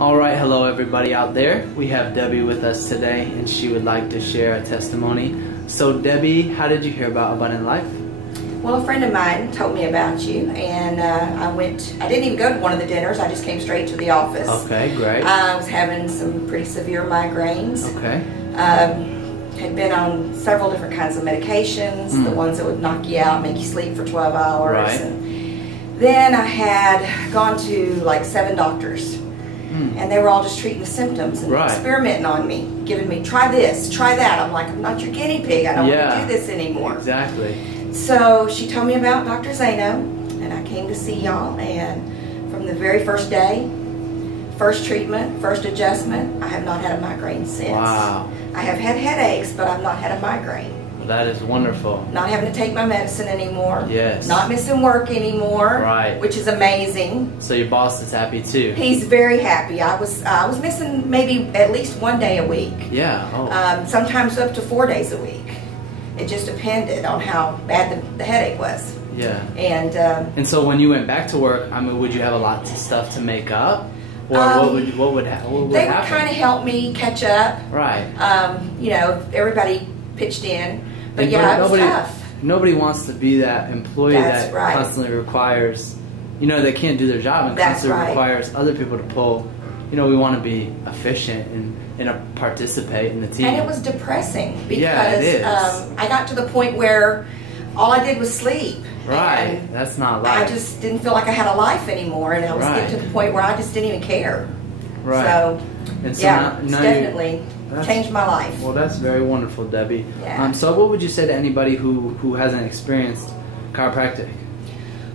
Alright, hello everybody out there. We have Debbie with us today and she would like to share a testimony. So Debbie, how did you hear about Abundant Life? Well, a friend of mine told me about you, and I didn't even go to one of the dinners, I just came straight to the office. Okay, great. I was having some pretty severe migraines. Okay. Had been on several different kinds of medications, the ones that would knock you out, make you sleep for 12 hours. Right. And then I had gone to like 7 doctors, and they were all just treating the symptoms and experimenting on me, giving me, try this, try that. I'm like, I'm not your guinea pig, I don't want to do this anymore. Exactly. So she told me about Dr. Zano, and I came to see y'all, and from the very first day, first treatment, first adjustment, I have not had a migraine since. Wow. I have had headaches, but I've not had a migraine. That is wonderful. Not having to take my medicine anymore. Yes. Not missing work anymore. Right. Which is amazing. So your boss is happy too. He's very happy. I was missing maybe at least 1 day a week. Yeah. Oh. Sometimes up to 4 days a week. It just depended on how bad the headache was. Yeah. And so when you went back to work, I mean, would you have a lot of stuff to make up? Or what would happen? They would kind of help me catch up. Right. You know, everybody pitched in. But yeah, it was tough. Nobody wants to be that employee that constantly requires, you know, they can't do their job and constantly requires other people to pull. You know, we want to be efficient and participate in the team. And it was depressing because it is. I got to the point where all I did was sleep. Right, that's not life. I just didn't feel like I had a life anymore, and I was getting to the point where I just didn't even care. Right. So yeah, it's now definitely changed my life. Well, that's very wonderful, Debbie. Yeah. So what would you say to anybody who hasn't experienced chiropractic?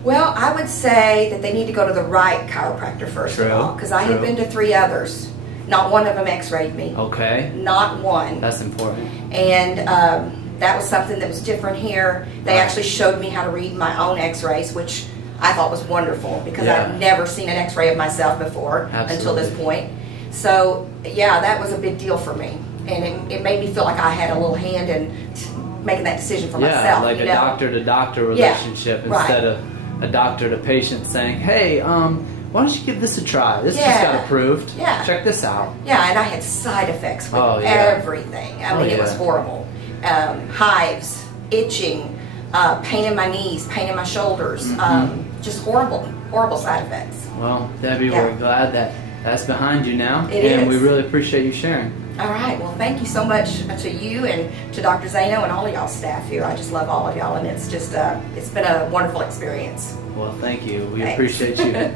Well, I would say that they need to go to the right chiropractor first of all, because I had been to 3 others. Not one of them x-rayed me. Okay. Not one. That's important. And that was something that was different here. They actually showed me how to read my own x-rays, which I thought was wonderful because I'd never seen an x-ray of myself before until this point. So yeah, that was a big deal for me. And it made me feel like I had a little hand in making that decision for myself. Yeah, like a doctor-to-doctor relationship instead of a doctor-to-patient saying, hey, why don't you give this a try? This just got approved. Yeah. Check this out. Yeah, and I had side effects with everything. I mean, it was horrible. Hives, itching, pain in my knees, pain in my shoulders. Just horrible, horrible side effects. Well, Debbie, we're glad that that's behind you now. It is. And we really appreciate you sharing. All right. Well, thank you so much to you and to Dr. Zano and all of y'all staff here. I just love all of y'all, and it's just it's been a wonderful experience. Well, thank you. We appreciate you.